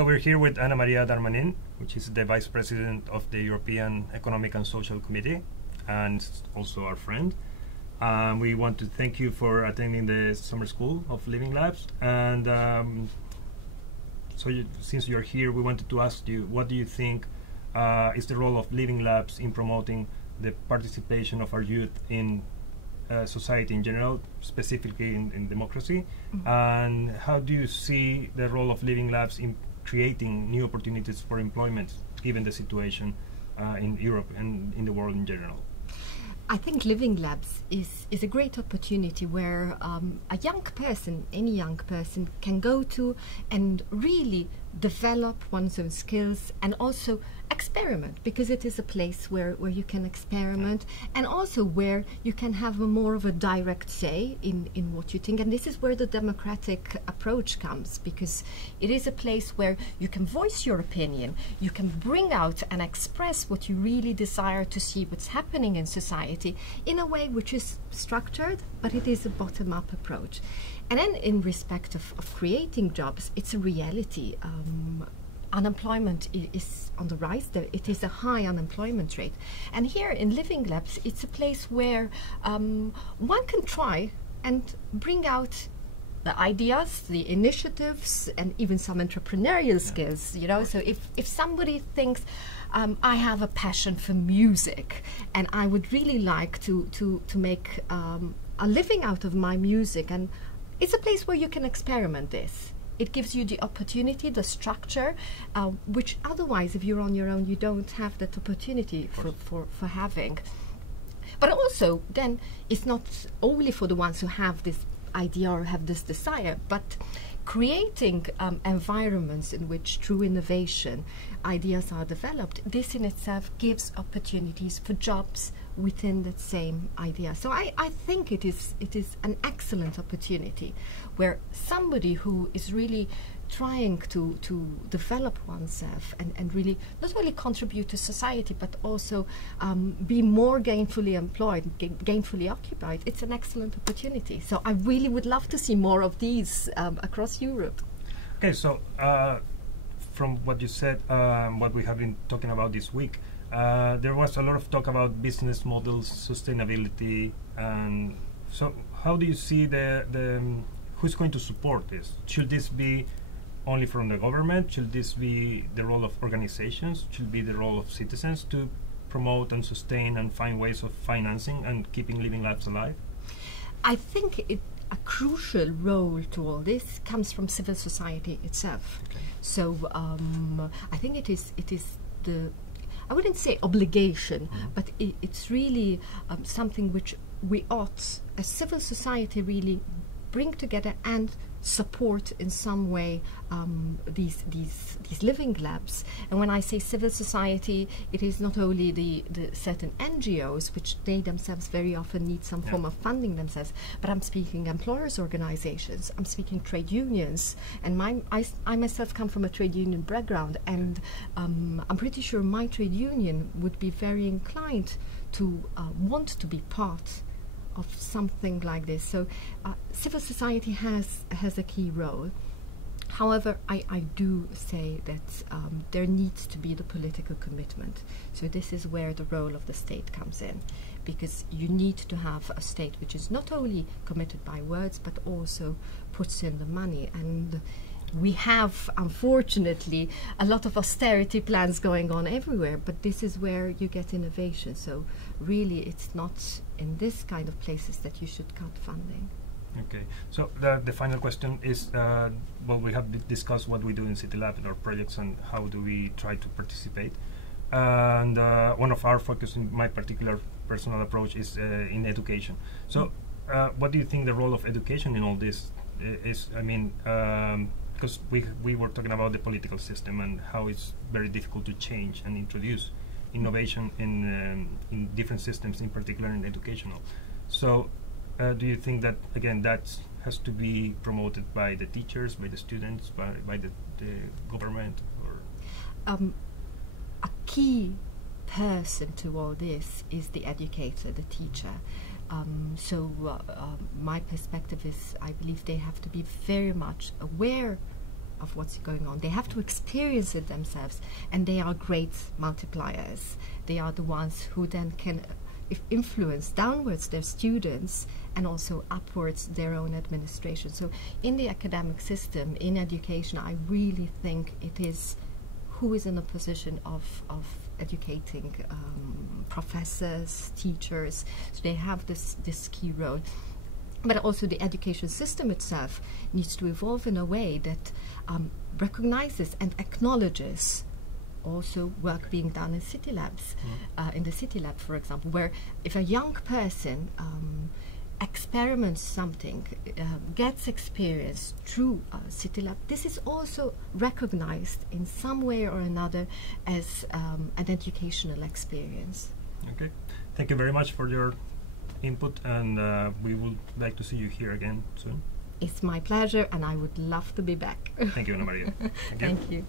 So we're here with Ana Maria Darmanin, which is the Vice President of the European Economic and Social Committee, and also our friend. We want to thank you for attending the Summer School of Living Labs. And since you're here, we wanted to ask you, what do you think is the role of Living Labs in promoting the participation of our youth in society in general, specifically in democracy? Mm-hmm. And how do you see the role of Living Labs in creating new opportunities for employment, given the situation in Europe and in the world in general? I think Living Labs is a great opportunity where a young person, any young person, can go to and really develop one's own skills and also experiment, because it is a place where you can experiment and also where you can have more of a direct say in what you think. And this is where the democratic approach comes, because it is a place where you can voice your opinion, you can bring out and express what you really desire to see what's happening in society in a way which is structured, but it is a bottom-up approach. And then in respect of creating jobs, it's a reality. Unemployment is on the rise. It is a high unemployment rate. And here in Living Labs, it's a place where one can try and bring out the ideas, the initiatives, and even some entrepreneurial skills, you know. So if somebody thinks, I have a passion for music and I would really like to make a living out of my music, and it's a place where you can experiment this. It gives you the opportunity, the structure, which otherwise, if you're on your own, you don't have that opportunity for having. But also, then, it's not only for the ones who have this idea or have this desire, but creating environments in which, through innovation, ideas are developed. This in itself gives opportunities for jobs within that same idea. So I think it is an excellent opportunity where somebody who is really trying to develop oneself and really not only contribute to society but also be more gainfully employed, gainfully occupied, it's an excellent opportunity. So I really would love to see more of these across Europe. Okay, so from what you said, what we have been talking about this week, there was a lot of talk about business models, sustainability, and so how do you see who's going to support this? Should this be only from the government? Should this be the role of organizations? Should it be the role of citizens to promote and sustain and find ways of financing and keeping Living Labs alive? I think a crucial role to all this comes from civil society itself. Okay. So I think it is the, I wouldn't say obligation, but it's really something which we ought, as civil society, really bring together and support in some way these living labs. And when I say civil society, it is not only the certain NGOs, which they themselves very often need some form of funding themselves, but I'm speaking employers' organizations, I'm speaking trade unions, and I myself come from a trade union background, and I'm pretty sure my trade union would be very inclined to want to be part of something like this. So civil society has a key role. However, I do say that there needs to be the political commitment. So this is where the role of the state comes in, because you need to have a state which is not only committed by words but also puts in the money. And we have, unfortunately, a lot of austerity plans going on everywhere, but this is where you get innovation. So really, it's not in this kind of places that you should cut funding. Okay, so the final question is, well, we have discussed what we do in Citilab in our projects and how do we try to participate. And one of our focus in my particular personal approach is in education. So what do you think the role of education in all this is? I mean, because we were talking about the political system and how it's very difficult to change and introduce innovation in different systems, in particular in educational. So do you think that, again, that has to be promoted by the teachers, by the students, by the government? Or a key person to all this is the educator, the teacher. My perspective is, I believe they have to be very much aware of what's going on. They have to experience it themselves, and they are great multipliers. They are the ones who then can influence downwards their students and also upwards their own administration. So in the academic system, in education, I really think it is who is in a position of educating professors, teachers. So they have this key role. But also the education system itself needs to evolve in a way that recognizes and acknowledges also work being done in Citilabs, in the Citilab, for example, where if a young person experiments something, gets experience through Citilab, this is also recognized in some way or another as an educational experience. Okay, thank you very much for your input, and we would like to see you here again soon. It's my pleasure, and I would love to be back. Thank you, Ana Maria. Thank you.